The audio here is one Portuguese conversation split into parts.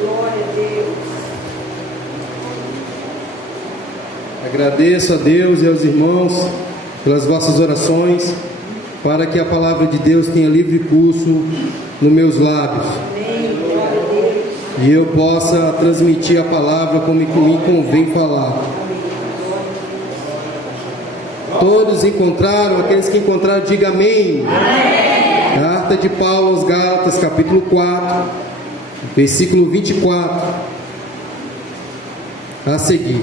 Glória a Deus. Agradeço a Deus e aos irmãos pelas vossas orações, para que a palavra de Deus tenha livre curso nos meus lábios. Amém. Glória a Deus. E eu possa transmitir a palavra como me convém falar. Todos encontraram? Aqueles que encontraram, diga amém. Amém. Carta de Paulo aos Gálatas, capítulo 4, versículo 24 a seguir.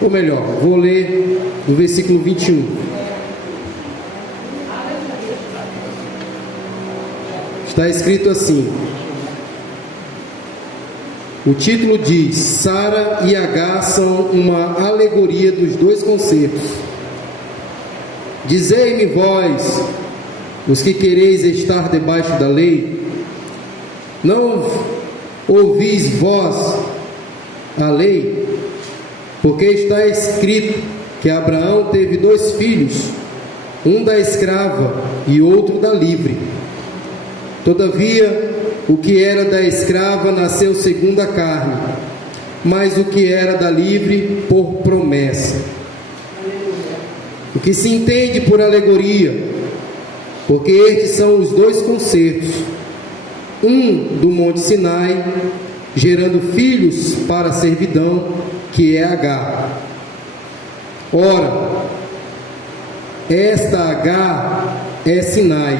Ou melhor, vou ler do versículo 21. Está escrito assim. O título diz: Sara e Agar são uma alegoria dos dois concertos. Dizei-me vós, os que quereis estar debaixo da lei, não ouvis vós a lei? Porque está escrito que Abraão teve 2 filhos, um da escrava e outro da livre. Todavia, o que era da escrava nasceu segundo a carne, mas o que era da livre por promessa. O que se entende por alegoria, porque estes são os 2 concertos, um do Monte Sinai, gerando filhos para a servidão, que é Agar. Ora, esta Agar é Sinai,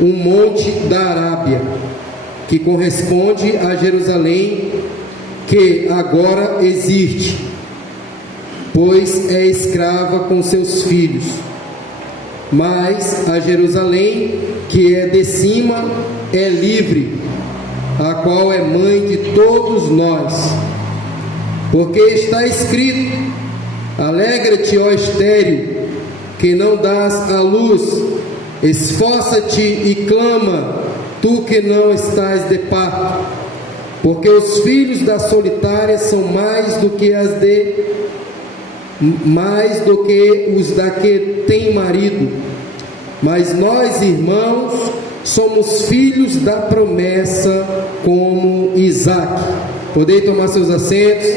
um monte da Arábia, que corresponde a Jerusalém, que agora existe, pois é escrava com seus filhos. Mas a Jerusalém, que é de cima, é livre, a qual é mãe de todos nós. Porque está escrito: alegra-te, ó estéril, que não dás à luz, esforça-te e clama, tu que não estás de parto, porque os filhos da solitária são mais do que os da que tem marido. Mas nós, irmãos, somos filhos da promessa, como Isaque. Podem tomar seus assentos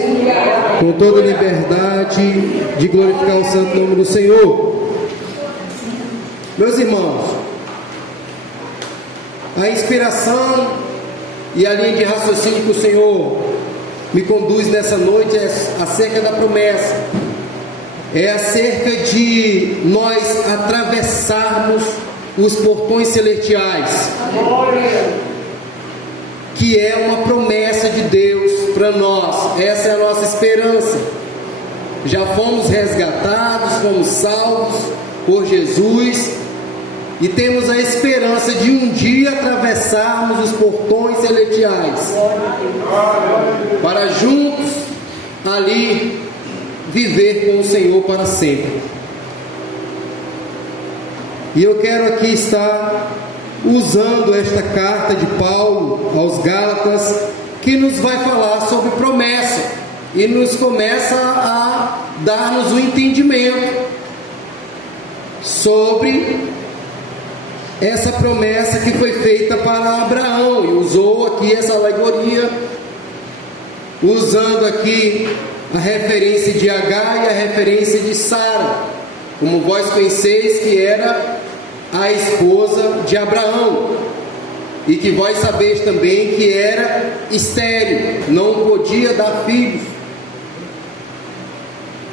com toda liberdade de glorificar o santo nome do Senhor. Meus irmãos, a inspiração e a linha de raciocínio que o Senhor me conduz nessa noite é acerca da promessa. É acerca de nós atravessarmos os portões celestiais, que é uma promessa de Deus para nós. Essa é a nossa esperança. Já fomos resgatados, fomos salvos por Jesus, e temos a esperança de um dia atravessarmos os portões celestiais, para juntos ali viver com o Senhor para sempre. E eu quero aqui estar usando esta carta de Paulo aos Gálatas, que nos vai falar sobre promessa, e nos começa a dar-nos um entendimento sobre essa promessa que foi feita para Abraão, e usou aqui essa alegoria, usando aqui a referência de Agar e a referência de Sara, como vós conheceis, que era a esposa de Abraão, e que vós sabeis também que era estéril, não podia dar filhos.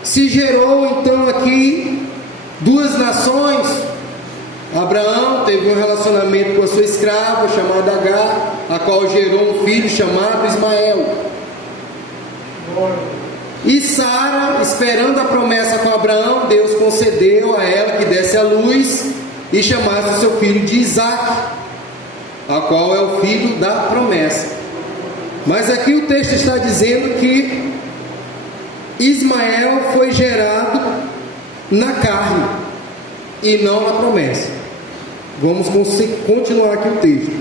Se gerou então aqui 2 nações. Abraão teve um relacionamento com a sua escrava chamada Agar, a qual gerou um filho chamado Ismael. E Sara, esperando a promessa com Abraão, Deus concedeu a ela que desse à luz e chamasse o seu filho de Isaque, a qual é o filho da promessa. Mas aqui o texto está dizendo que Ismael foi gerado na carne e não na promessa. Vamos continuar aqui o texto,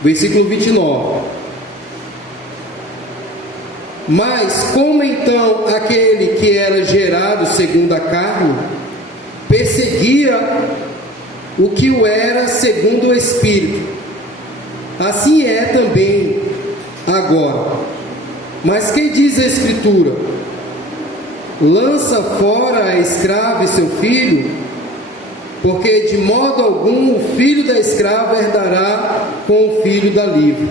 versículo 29. Mas como então aquele que era gerado segundo a carne perseguia o que o era segundo o Espírito? assim é também agora. Mas que diz a Escritura? Lança fora a escrava e seu filho, porque de modo algum o filho da escrava herdará com o filho da livre.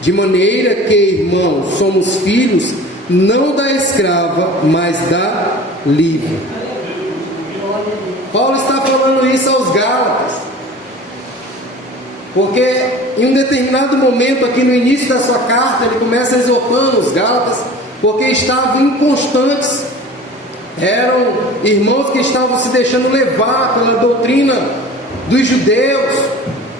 De maneira que, irmãos, somos filhos não da escrava, mas da livre. Paulo está falando isso aos Gálatas, porque em um determinado momento aqui no início da sua carta ele começa exortando os Gálatas, porque estavam inconstantes, eram irmãos que estavam se deixando levar pela doutrina dos judeus,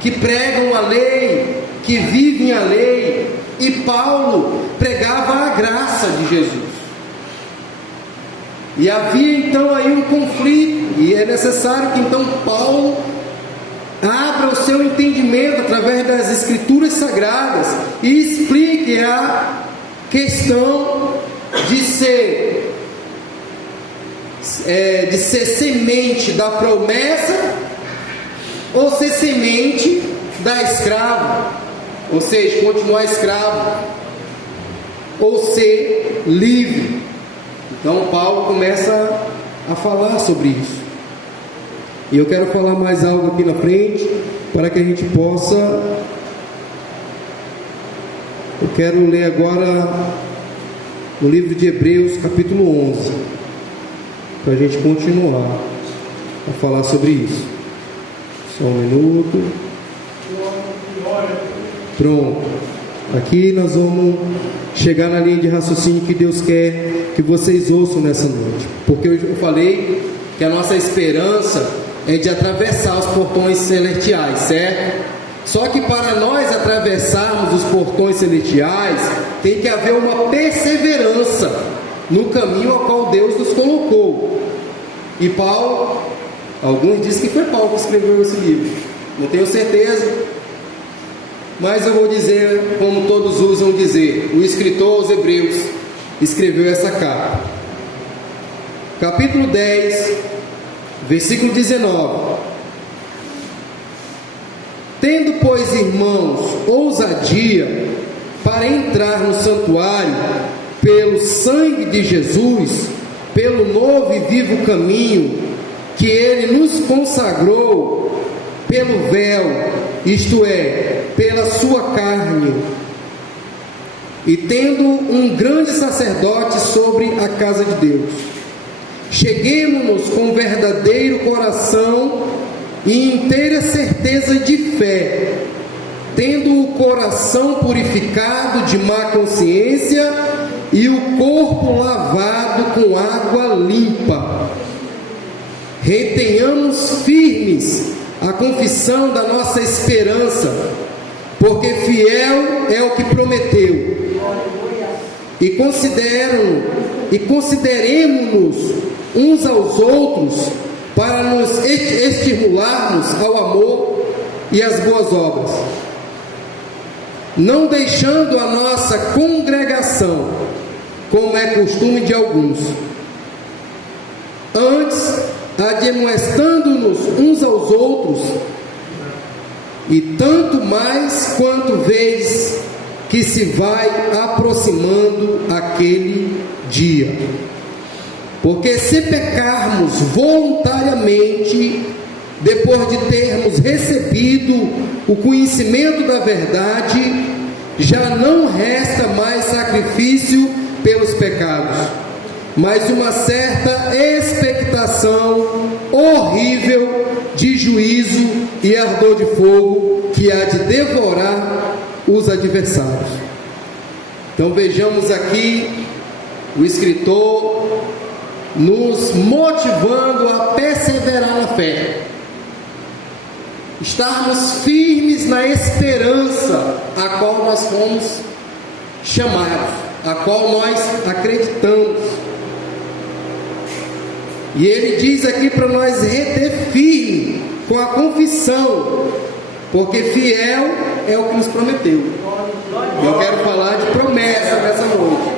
que pregam a lei, que vivem a lei, e Paulo pregava a graça de Jesus. E havia então aí um conflito, e é necessário que então Paulo abra o seu entendimento através das Escrituras Sagradas e explique a questão de ser semente da promessa ou ser semente da escrava, ou seja, continuar escravo ou ser livre. Então Paulo começa a falar sobre isso, e eu quero falar mais algo aqui na frente para que a gente possa. Eu quero ler agora o livro de Hebreus, capítulo 11, para a gente continuar a falar sobre isso. Só um minuto. Pronto. Aqui nós vamos chegar na linha de raciocínio que Deus quer que vocês ouçam nessa noite, porque eu falei que a nossa esperança é de atravessar os portões celestiais, certo? Só que para nós atravessarmos os portões celestiais, tem que haver uma perseverança no caminho ao qual Deus nos colocou. E Paulo, alguns dizem que foi Paulo que escreveu esse livro, não tenho certeza, mas eu vou dizer como todos usam dizer: o escritor aos Hebreus escreveu essa carta. Capítulo 10, versículo 19: tendo, pois, irmãos, ousadia para entrar no santuário pelo sangue de Jesus, pelo novo e vivo caminho que ele nos consagrou pelo véu, isto é, pela sua carne, e tendo um grande sacerdote sobre a casa de Deus, cheguemo-nos com verdadeiro coração e inteira certeza de fé, tendo o coração purificado de má consciência e o corpo lavado com água limpa. Retenhamos firmes a confissão da nossa esperança, porque fiel é o que prometeu. E consideremos-nos uns aos outros para nos estimularmos ao amor e às boas obras, não deixando a nossa congregação, como é costume de alguns, antes admoestando-nos uns aos outros, e tanto mais quanto vês que se vai aproximando aquele dia. Porque se pecarmos voluntariamente, depois de termos recebido o conhecimento da verdade, já não resta mais sacrifício pelos pecados, mas uma certa expectação horrível de juízo e ardor de fogo que há de devorar os adversários. Então vejamos aqui o escritor nos motivando a perseverar na fé, estarmos firmes na esperança a qual nós fomos chamados, a qual nós acreditamos. E ele diz aqui para nós reter firme com a confissão, porque fiel é o que nos prometeu. Eu quero falar de promessa nessa noite,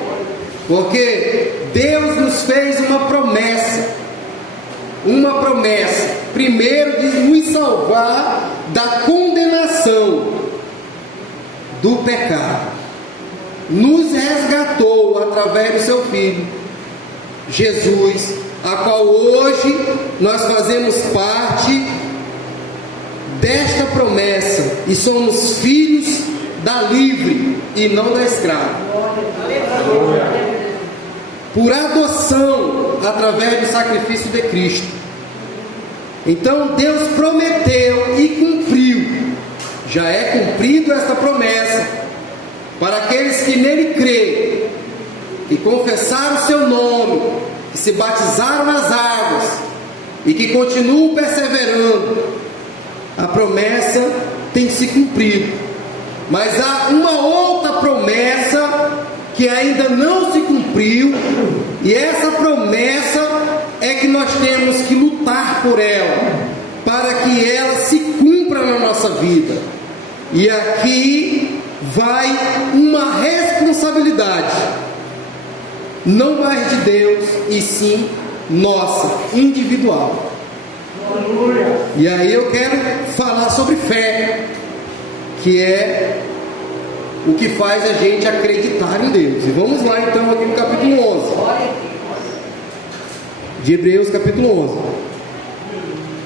porque Deus nos fez uma promessa. Primeiro, de nos salvar da condenação, do pecado, nos resgatou através do seu Filho, Jesus, a qual hoje nós fazemos parte desta promessa e somos filhos da livre e não da escrava, por adoção através do sacrifício de Cristo. Então Deus prometeu e cumpriu, já é cumprido esta promessa para aqueles que nele creem, que confessaram o seu nome, que se batizaram nas águas e que continuam perseverando. A promessa tem se cumprido, mas há uma outra promessa que ainda não se cumpriu, e essa promessa é que nós temos que lutar por ela, para que ela se cumpra na nossa vida. E aqui vai uma responsabilidade, não mais de Deus, e sim nossa, individual. E aí eu quero falar sobre fé, que é o que faz a gente acreditar em Deus. E vamos lá então aqui no capítulo 11 de Hebreus, capítulo 11.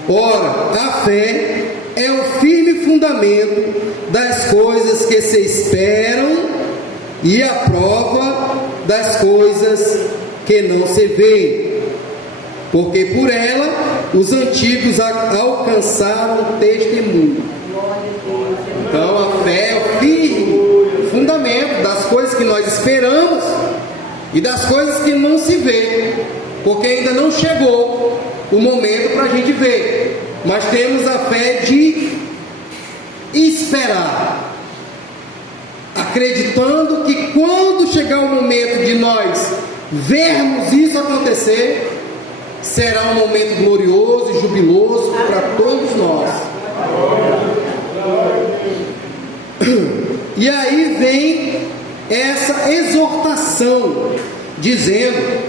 Ora, a fé é o firme fundamento das coisas que se esperam e a prova das coisas que não se veem, porque por ela os antigos alcançaram testemunho. Então a fé é o firme fundamento das coisas que nós esperamos e das coisas que não se vê, porque ainda não chegou o momento para a gente ver, mas temos a fé de esperar, acreditando que quando chegar o momento de nós vermos isso acontecer, será um momento glorioso e jubiloso para todos nós. E aí vem essa exortação, dizendo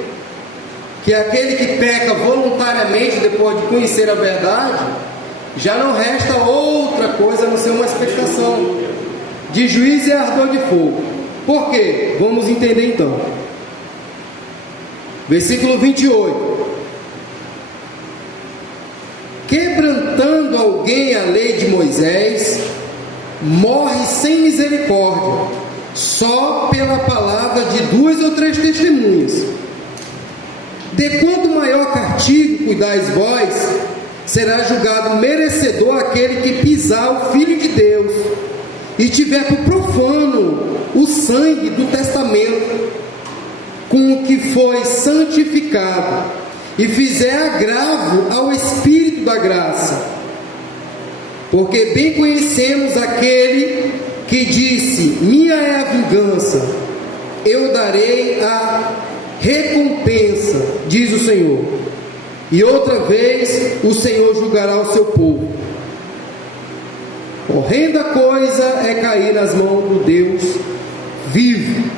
que aquele que peca voluntariamente depois de conhecer a verdade, já não resta outra coisa a não ser uma expectação de juízo e ardor de fogo. Por quê? Vamos entender então. Versículo 28. Quebrantando alguém a lei de Moisés, morre sem misericórdia, só pela palavra de 2 ou 3 testemunhas. De quanto maior castigo cuidais vós, será julgado merecedor aquele que pisar o Filho de Deus e tiver por profano o sangue do testamento com o que foi santificado e fizer agravo ao Espírito da graça. Porque bem conhecemos aquele que disse: minha é a vingança, eu darei a recompensa, diz o Senhor. E outra vez o Senhor julgará o seu povo. Horrenda coisa é cair nas mãos do Deus vivo.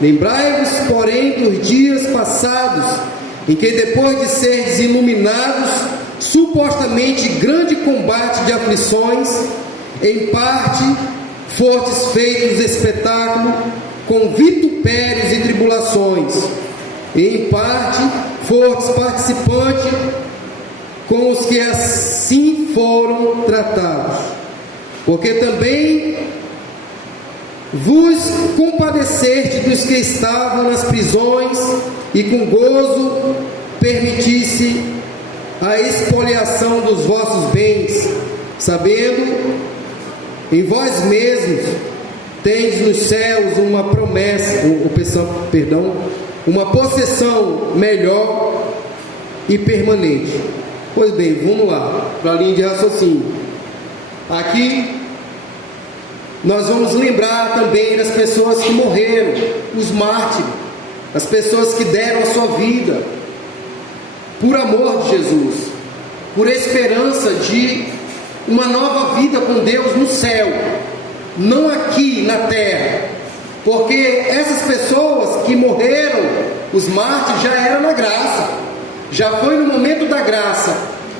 Lembrai-vos, porém, dos dias passados, em que depois de seres iluminados, supostamente grande combate de aflições, em parte fostes feitos espetáculo com vitupérios e tribulações, e em parte fostes participantes com os que assim foram tratados, porque também vos compadeceste dos que estavam nas prisões, e com gozo permitisse a expoliação dos vossos bens, sabendo em vós mesmos tendes nos céus uma promessa, uma possessão melhor e permanente. Pois bem, vamos lá para a linha de raciocínio. Aqui nós vamos lembrar também das pessoas que morreram, os mártires, as pessoas que deram a sua vida por amor de Jesus, por esperança de uma nova vida com Deus no céu, não aqui na terra, porque essas pessoas que morreram, os mártires, já eram na graça, já foi no momento da graça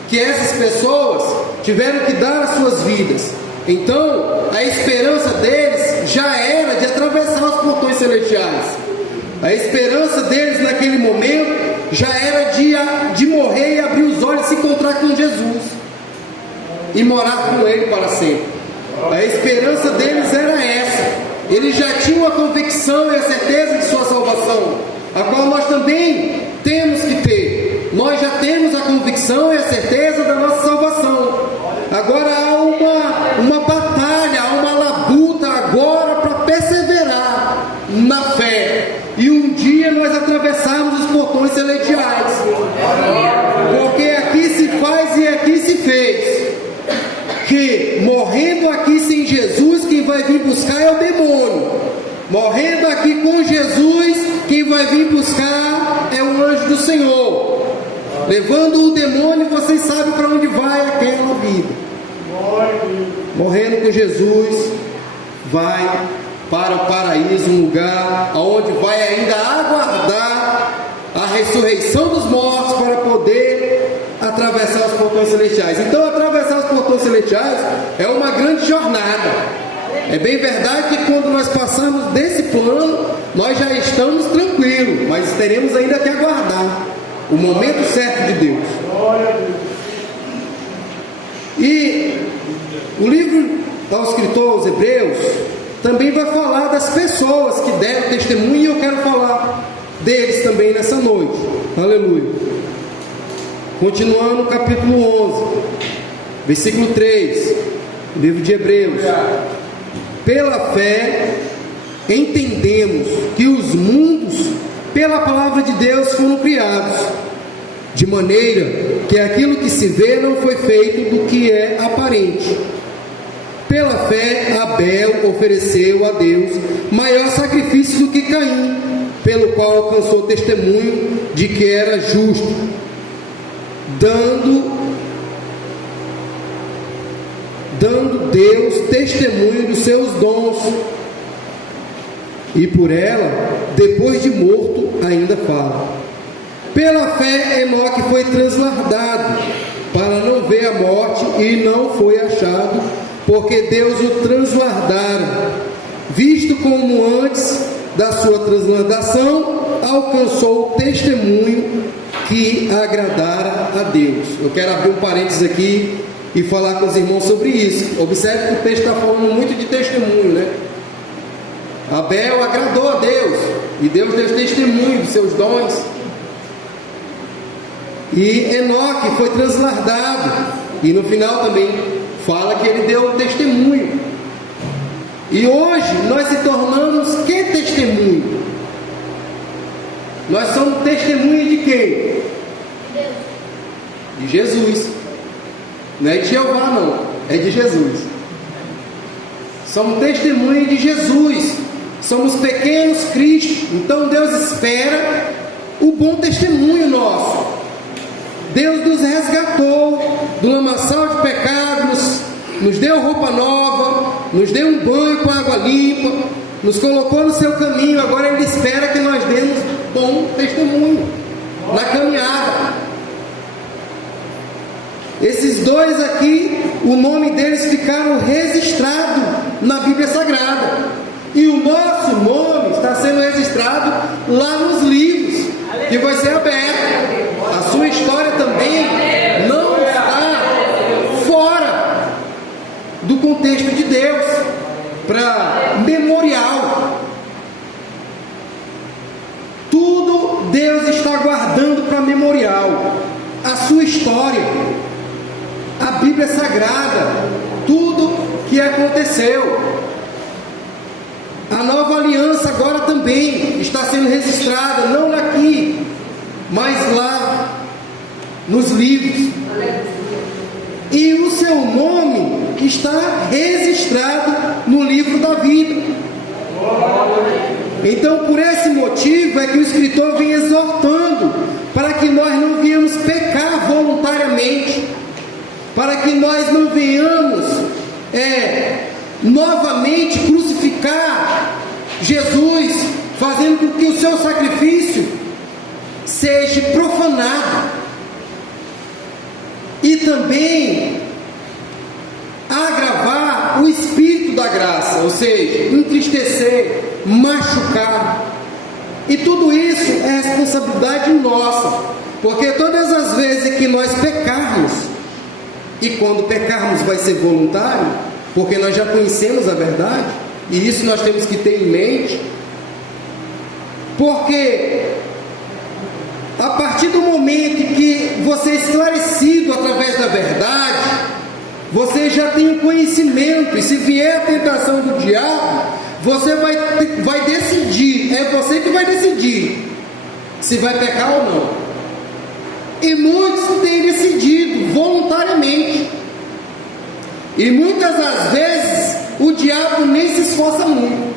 que essas pessoas tiveram que dar as suas vidas, Então, a esperança deles já era de atravessar os portões celestiais. A esperança deles naquele momento já era de morrer e abrir os olhos e se encontrar com Jesus e morar com Ele para sempre. A esperança deles era essa. Eles já tinham a convicção e a certeza de sua salvação, a qual nós também temos que ter. Nós já temos a convicção e a certeza da nossa salvação. Agora há uma batalha, há uma labuta agora para perseverar na fé. E um dia nós atravessarmos os portões celestiais. Porque aqui se faz e aqui se fez. Que morrendo aqui sem Jesus, quem vai vir buscar é o demônio. Morrendo aqui com Jesus, quem vai vir buscar é o anjo do Senhor. Levando o demônio, vocês sabem para onde vai aquela vida. Morrendo com Jesus, vai para o paraíso, um lugar onde vai ainda aguardar a ressurreição dos mortos para poder atravessar os portões celestiais. Então, atravessar os portões celestiais é uma grande jornada. É bem verdade que quando nós passamos desse plano, nós já estamos tranquilos, mas teremos ainda que aguardar o momento certo de Deus. E o livro ao escritor aos Hebreus também vai falar das pessoas que deram testemunho, e eu quero falar deles também nessa noite. Aleluia. Continuando no capítulo 11, versículo 3, livro de Hebreus. Pela fé entendemos que os mundos pela palavra de Deus foram criados, de maneira que aquilo que se vê não foi feito do que é aparente. Pela fé Abel ofereceu a Deus maior sacrifício do que Caim, pelo qual alcançou testemunho de que era justo, dando Deus testemunho dos seus dons, e por ela, depois de morto, ainda fala. Pela fé Enoque foi transladado para não ver a morte, e não foi achado, porque Deus o transladara, visto como antes da sua transladação alcançou o testemunho que agradara a Deus. Eu quero abrir um parênteses aqui e falar com os irmãos sobre isso. Observe que o texto está falando muito de testemunho, né? Abel agradou a Deus e Deus deu testemunho dos seus dons. E Enoque foi transladado, e no final também fala que ele deu testemunho. E hoje nós se tornamos que testemunho? Nós somos testemunho de quem? De Jesus. Não é de Jeová, não, é de Jesus. Somos testemunho de Jesus. Somos pequenos Cristo. Então Deus espera o bom testemunho nosso. Deus nos resgatou do lamaçal de pecado, nos deu roupa nova, nos deu um banho com água limpa, nos colocou no seu caminho. Agora Ele espera que nós demos bom testemunho na caminhada. Esses dois aqui, o nome deles ficaram registrado na Bíblia Sagrada, e o nosso nome está sendo registrado lá nos livros, que vai ser aberto. A sua história também não está fora do contexto de Deus, para memorial. Tudo Deus está guardando para memorial. A sua história, a Bíblia Sagrada, tudo que aconteceu. A nova aliança agora também está sendo registrada, não aqui, mas lá nos livros. E o seu nome está registrado no livro da vida. Então, por esse motivo é que o escritor vem exortando para que nós não venhamos pecar voluntariamente, para que nós não venhamos novamente crucificar Jesus, fazendo com que o seu sacrifício seja profanado, e também agravar tirar o espírito da graça, ou seja, entristecer, machucar. E tudo isso é responsabilidade nossa, porque todas as vezes que nós pecarmos, e quando pecarmos vai ser voluntário, porque nós já conhecemos a verdade, e isso nós temos que ter em mente, porque a partir do momento que você é esclarecido através da verdade, você já tem o conhecimento, e se vier a tentação do diabo, você vai decidir, é você que vai decidir se vai pecar ou não. E muitos têm decidido voluntariamente, e muitas das vezes o diabo nem se esforça muito.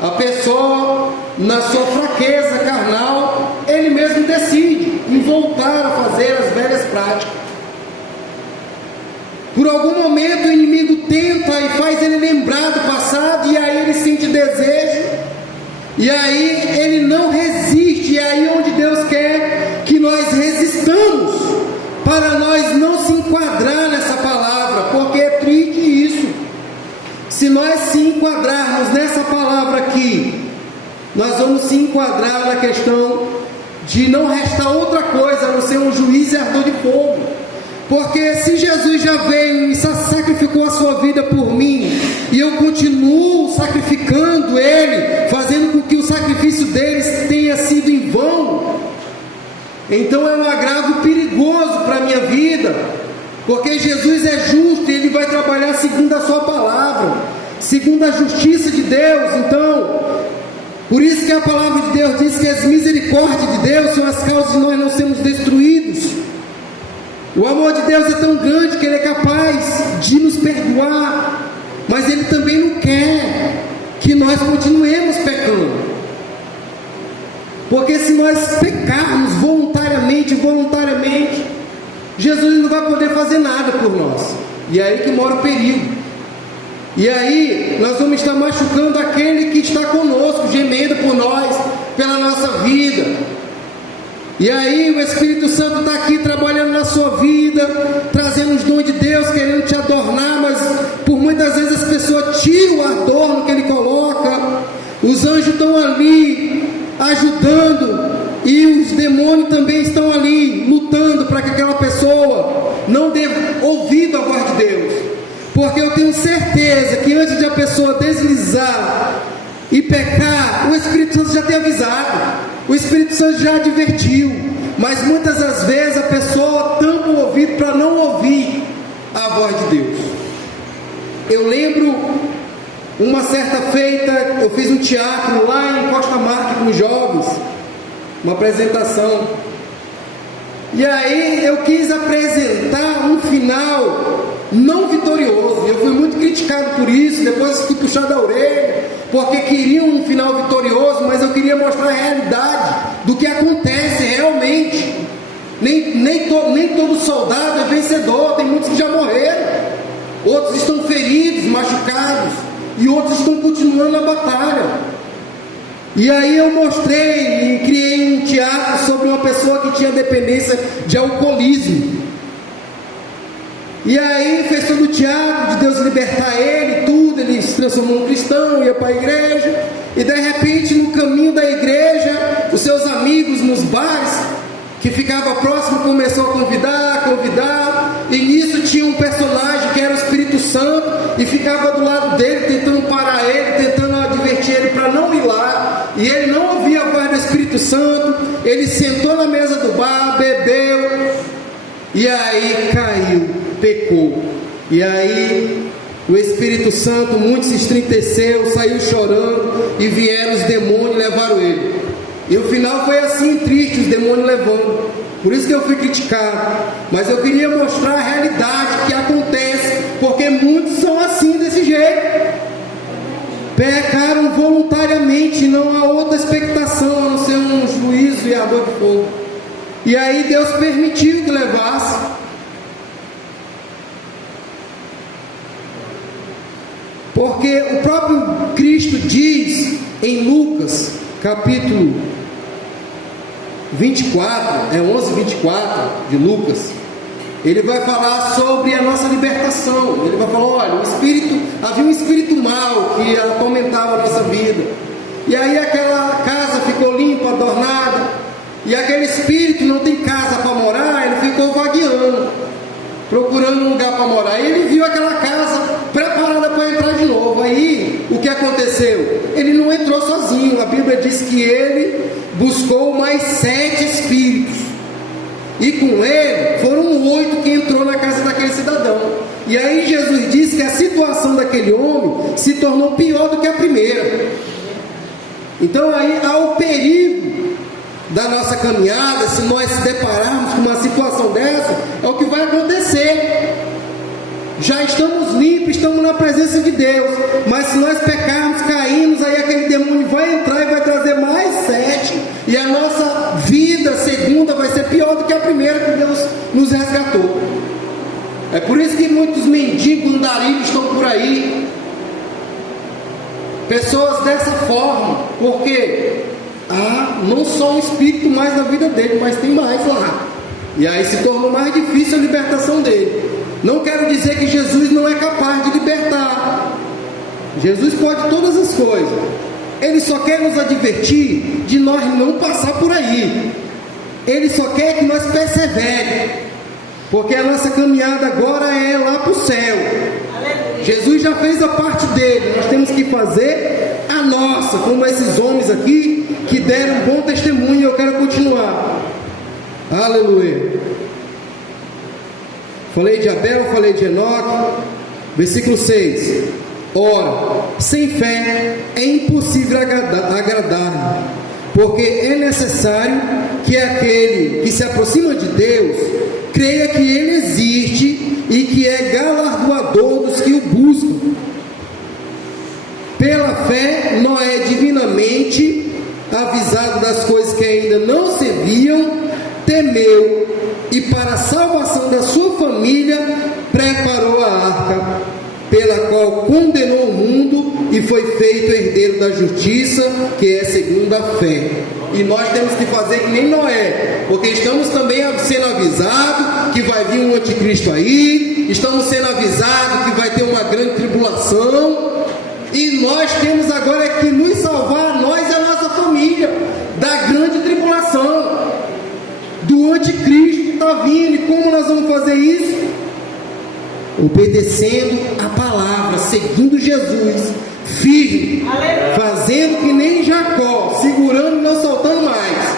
A pessoa, na sua fraqueza carnal, ele mesmo decide em voltar a fazer as velhas práticas. Por algum momento o inimigo tenta e faz ele lembrar do passado, e aí ele sente desejo, e aí ele não resiste. E aí onde Deus quer que nós resistamos, para nós não se enquadrar nessa palavra, porque é triste isso. Se nós se enquadrarmos nessa palavra aqui, nós vamos se enquadrar na questão de não restar outra coisa a não ser um juiz e ardor de fogo. Porque se Jesus já veio e sacrificou a sua vida por mim, e eu continuo sacrificando Ele, fazendo com que o sacrifício deles tenha sido em vão, então é um agravo perigoso para a minha vida, porque Jesus é justo e Ele vai trabalhar segundo a sua palavra, segundo a justiça de Deus. Então, por isso que a palavra de Deus diz que as misericórdias de Deus são as causas de nós não sermos destruídos. O amor de Deus é tão grande que Ele é capaz de nos perdoar, mas Ele também não quer que nós continuemos pecando, porque se nós pecarmos voluntariamente, Jesus não vai poder fazer nada por nós, e é aí que mora o perigo. E aí nós vamos estar machucando aquele que está conosco, gemendo por nós, pela nossa vida. E aí o Espírito Santo está aqui trabalhando na sua vida, trazendo os dons de Deus, querendo te adornar, mas por muitas vezes as pessoas tiram o adorno que Ele coloca. Os anjos estão ali ajudando, e os demônios também estão ali lutando para que aquela pessoa não dê ouvido à voz de Deus, porque eu tenho certeza que antes de a pessoa deslizar e pecar, o Espírito Santo já tem avisado, o Espírito Santo já advertiu, mas muitas das vezes a pessoa tampa o ouvido para não ouvir a voz de Deus. Eu lembro uma certa feita, eu fiz um teatro lá em Costa Marque com os jovens, uma apresentação, e aí eu quis apresentar um final não vitorioso. Eu fui muito criticado por isso, depois fui puxado a orelha, porque queriam um final vitorioso, mas eu queria mostrar a realidade do que acontece realmente. Nem todo soldado é vencedor, tem muitos que já morreram, outros estão feridos, machucados, e outros estão continuando na batalha. E aí eu mostrei e criei um teatro sobre uma pessoa que tinha dependência de alcoolismo. E aí fez todo o teatro de Deus libertar ele, tudo. Ele se transformou em cristão, ia para a igreja, e de repente no caminho da igreja, os seus amigos nos bares que ficava próximo começou a convidar, e nisso tinha um personagem que era o Espírito Santo, e ficava do lado dele, tentando parar ele, tentando advertir ele para não ir lá, e ele não ouvia a voz do Espírito Santo. Ele sentou na mesa do bar, bebeu, e aí caiu, pecou, e aí o Espírito Santo muito se entristeceu, saiu chorando, e vieram os demônios e levaram ele. E o final foi assim, triste, os demônios levando. Por isso que eu fui criticado, mas eu queria mostrar a realidade que acontece, porque muitos são assim, desse jeito, pecaram voluntariamente, não há outra expectação a não ser um juízo e ardor de fogo. E aí Deus permitiu que levasse. Porque o próprio Cristo diz em Lucas, capítulo 24, 11:24 de Lucas, ele vai falar sobre a nossa libertação. Ele vai falar, olha, havia um espírito mau que atormentava a nossa vida. E aí aquela casa ficou limpa, adornada, e aquele espírito não tem casa para morar, ele ficou vagueando, procurando um lugar para morar. E ele viu aquela casa preparada para entrar de novo. Aí, o que aconteceu? Ele não entrou sozinho. A Bíblia diz que ele buscou mais 7 espíritos. E com ele, foram 8 que entrou na casa daquele cidadão. E aí Jesus diz que a situação daquele homem se tornou pior do que a primeira. Então aí há o perigo da nossa caminhada. Se nós se depararmos com uma situação dessa, é o que vai acontecer. Já estamos limpos, estamos na presença de Deus, mas se nós pecarmos, caímos, aí aquele demônio vai entrar e vai trazer mais 7, e a nossa vida segunda vai ser pior do que a primeira que Deus nos resgatou. É por isso que muitos mendigos andarilhos estão por aí, pessoas dessa forma, porque não só um espírito mais na vida dele, mas tem mais lá, e aí se tornou mais difícil a libertação dele. Não quero dizer que Jesus não é capaz de libertar. Jesus pode todas as coisas. Ele só quer nos advertir de nós não passar por aí. Ele só quer que nós perseveremos, porque a nossa caminhada agora é lá para o céu. Jesus já fez a parte dele, nós temos que fazer a nossa, como esses homens aqui que deram um bom testemunho. Eu quero continuar. Aleluia. Falei de Abel, falei de Enoque. Versículo 6. Ora, sem fé é impossível agradar, porque é necessário que aquele que se aproxima de Deus creia que Ele existe e que é galardoador dos que o buscam. Pela fé, Noé, divinamente avisado das coisas que ainda não se viam, temeu, e para a salvação da sua família preparou a arca, pela qual condenou o mundo e foi feito herdeiro da justiça, que é segundo a fé. E nós temos que fazer que nem Noé, porque estamos também sendo avisados que vai vir um anticristo aí, estamos sendo avisados que vai ter uma grande tribulação, e nós temos agora que nos salvar, nós e a nossa família, da grande tribulação, do anticristo que está vindo. E como nós vamos fazer isso? Obedecendo a palavra, seguindo Jesus, firme, fazendo que nem Jacó, segurando e não soltando mais.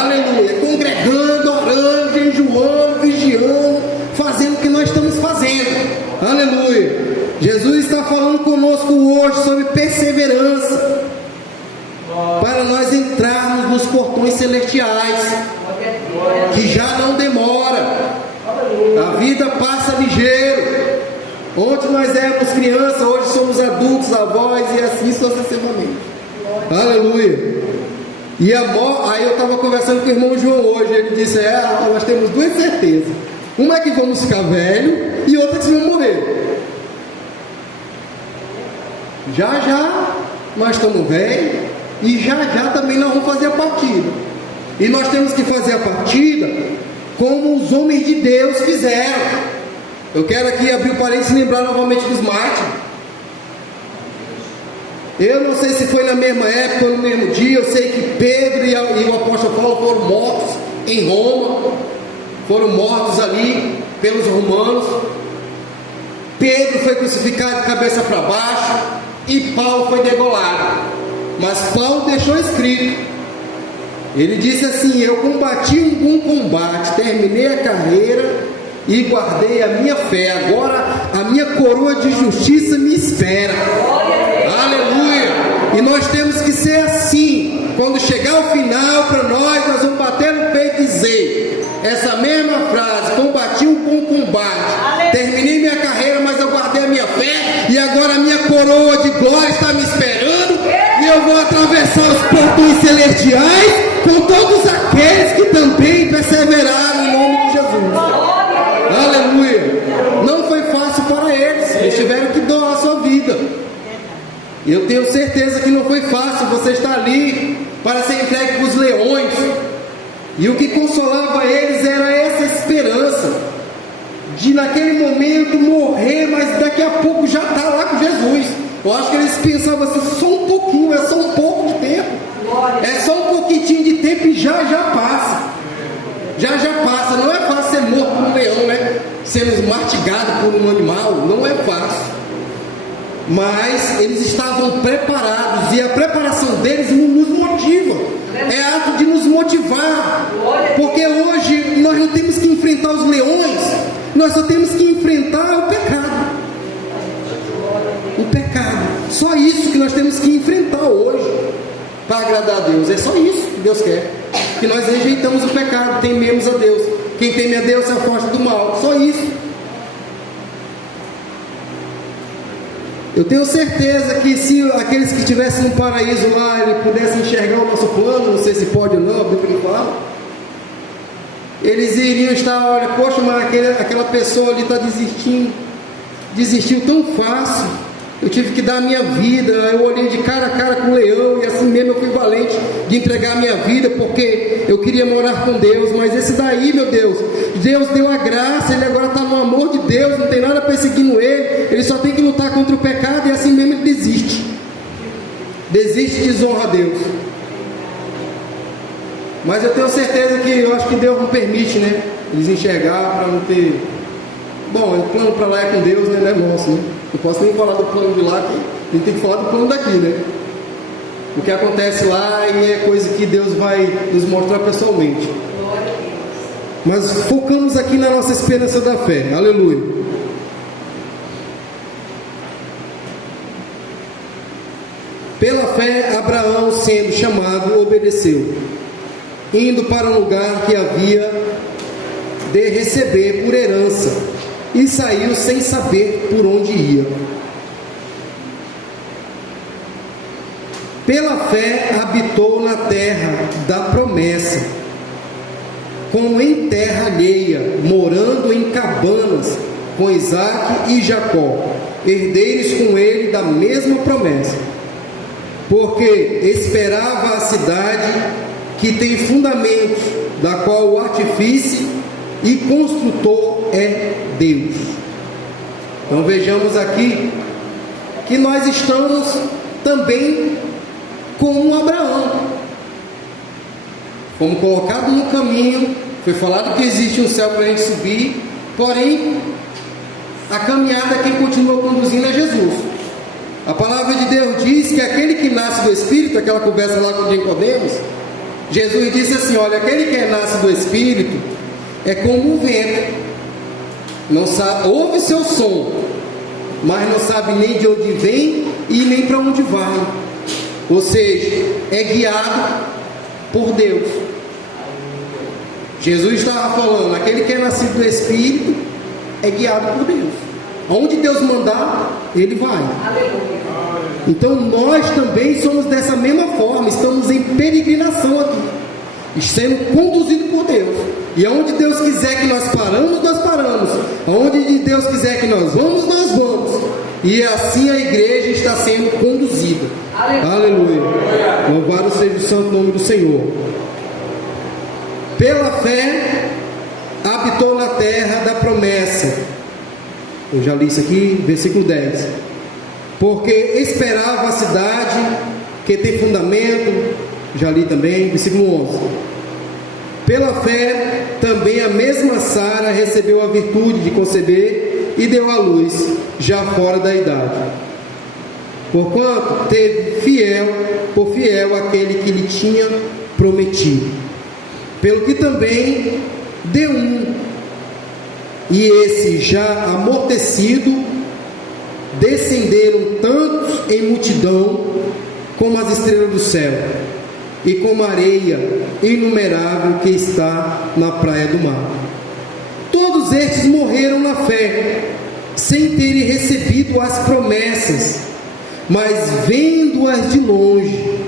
Aleluia. Congregando, orando, jejuando, vigiando, fazendo o que nós estamos fazendo. Aleluia. Jesus está falando conosco hoje sobre perseverança, para nós entrarmos nos portões celestiais, que já não demora. A vida passa ligeiro. Ontem nós éramos crianças, hoje somos adultos, avós, e assim sucessivamente. Aleluia. E aí eu estava conversando com o irmão João hoje, ele disse, nós temos 2 certezas. Uma é que vamos ficar velho, e outra é que vamos morrer. Já nós estamos velhos, e já também nós vamos fazer a partida. E nós temos que fazer a partida como os homens de Deus fizeram. Eu quero aqui abrir o parênteses e lembrar novamente dos mártires. Eu não sei se foi na mesma época ou no mesmo dia. Eu sei que Pedro e o apóstolo Paulo foram mortos em Roma, foram mortos ali pelos romanos. Pedro foi crucificado de cabeça para baixo e Paulo foi degolado. Mas Paulo deixou escrito, ele disse assim: eu combati um bom combate, terminei a carreira e guardei a minha fé. Agora a minha coroa de justiça me espera. Aleluia. E nós temos que ser assim. Quando chegar o final para nós vamos bater no peito e dizer essa mesma frase: combati um bom combate, terminei minha carreira, mas eu guardei a minha fé, e agora a minha coroa de glória está me esperando, e eu vou atravessar os portões celestiais com todos aqueles que também perseveraram em nome de Jesus. Aleluia. Não foi fácil para eles tiveram que doar a sua vida. Eu tenho certeza que não foi fácil. Você está ali para ser entregue para os leões, e o que consolava eles era essa esperança de naquele momento morrer, mas daqui a pouco já está lá com Jesus. Eu acho que eles pensavam assim, só um pouquinho, é só um pouco de tempo, é só um pouquinho de tempo e já passa. Já passa. Não é fácil ser morto por um leão, né? Sendo mastigado por um animal, não é fácil. Mas eles estavam preparados, e a preparação deles nos motiva, é ato de nos motivar, porque hoje nós não temos que enfrentar os leões, nós só temos que enfrentar o pecado. Só isso que nós temos que enfrentar hoje para agradar a Deus. É só isso que Deus quer, que nós rejeitamos o pecado, tememos a Deus. Quem teme a Deus se afasta do mal. Só isso. Eu tenho certeza que se aqueles que estivessem no paraíso lá, ele pudessem enxergar o nosso plano, não sei se pode ou não, a Bíblia não fala, eles iriam estar, olha, poxa, mas aquela pessoa ali está desistiu tão fácil, eu tive que dar a minha vida, eu olhei de cara a cara com o leão, e assim mesmo eu fui valente de entregar a minha vida, porque eu queria morar com Deus. Mas esse daí, meu Deus deu a graça, ele agora está no amor de Deus, não tem nada perseguindo ele só tem que lutar contra o pecado, e assim mesmo ele desiste e desonra a Deus. Mas eu tenho certeza que, eu acho que Deus não permite, né, eles enxergar para não ter... Bom, o plano para lá é com Deus, né, não é nosso, né? Não posso nem falar do plano de lá, que a gente tem que falar do plano daqui, né? O que acontece lá e é coisa que Deus vai nos mostrar pessoalmente. Mas focamos aqui na nossa esperança da fé. Aleluia. Pela fé, Abraão, sendo chamado, obedeceu, indo para um lugar que havia de receber por herança, e saiu sem saber por onde ia. Pela fé habitou na terra da promessa, como em terra alheia, morando em cabanas com Isaque e Jacó, herdeiros com ele da mesma promessa, porque esperava a cidade que tem fundamentos, da qual o artífice e construtor é Deus. Então vejamos aqui que nós estamos também como Abraão. Fomos colocados no caminho, foi falado que existe um céu para a gente subir, porém a caminhada quem continua conduzindo é Jesus. A palavra de Deus diz que aquele que nasce do Espírito, aquela conversa lá com Nicodemos, Jesus disse assim, olha, aquele que nasce do Espírito é como um vento, não sabe, ouve seu som, mas não sabe nem de onde vem e nem para onde vai. Ou seja, é guiado por Deus. Jesus estava falando, aquele que é nascido do Espírito é guiado por Deus. Aonde Deus mandar, ele vai. Então nós também somos dessa mesma forma, estamos em peregrinação aqui, sendo conduzidos por Deus. E aonde Deus quiser que nós paramos, nós paramos. Aonde Deus quiser que nós vamos, nós vamos. E assim a igreja está sendo conduzida. Aleluia. Louvado seja o santo nome do Senhor. Pela fé habitou na terra da promessa. Eu já li isso aqui, versículo 10. Porque esperava a cidade que tem fundamento. Já li também, versículo 11. Pela fé também a mesma Sara recebeu a virtude de conceber e deu à luz, já fora da idade. Porquanto teve por fiel aquele que lhe tinha prometido. Pelo que também deu e esse já amortecido, descenderam tantos em multidão como as estrelas do céu, e como a areia inumerável que está na praia do mar. Todos estes morreram na fé, sem terem recebido as promessas, mas vendo-as de longe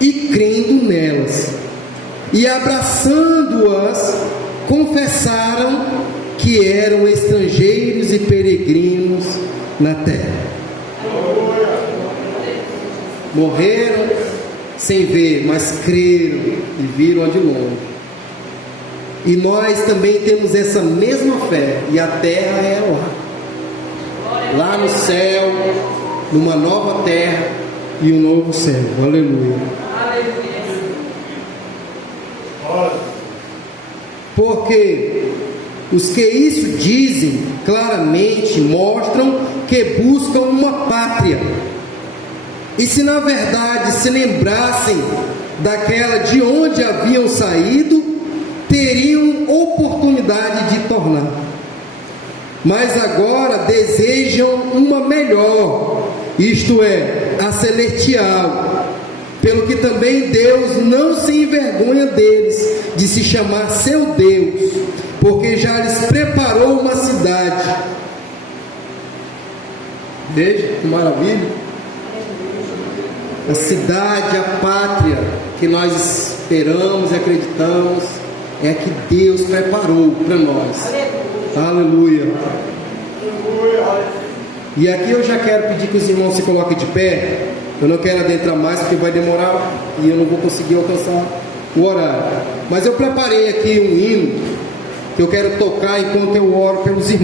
e crendo nelas, e abraçando-as, confessaram que eram estrangeiros e peregrinos na terra. Morreram sem ver, mas creram e viram de longe. E nós também temos essa mesma fé, e a terra é lá no céu, numa nova terra e um novo céu. Aleluia. Porque os que isso dizem claramente mostram que buscam uma pátria. E se na verdade se lembrassem daquela de onde haviam saído, teriam oportunidade de tornar. Mas agora desejam uma melhor, isto é, a celestial. Pelo que também Deus não se envergonha deles, de se chamar seu Deus, porque já lhes preparou uma cidade. Veja que maravilha! A cidade, a pátria que nós esperamos e acreditamos, é a que Deus preparou para nós. Aleluia. E aqui eu já quero pedir que os irmãos se coloquem de pé. Eu não quero adentrar mais porque vai demorar e eu não vou conseguir alcançar o horário. Mas eu preparei aqui um hino que eu quero tocar enquanto eu oro pelos irmãos.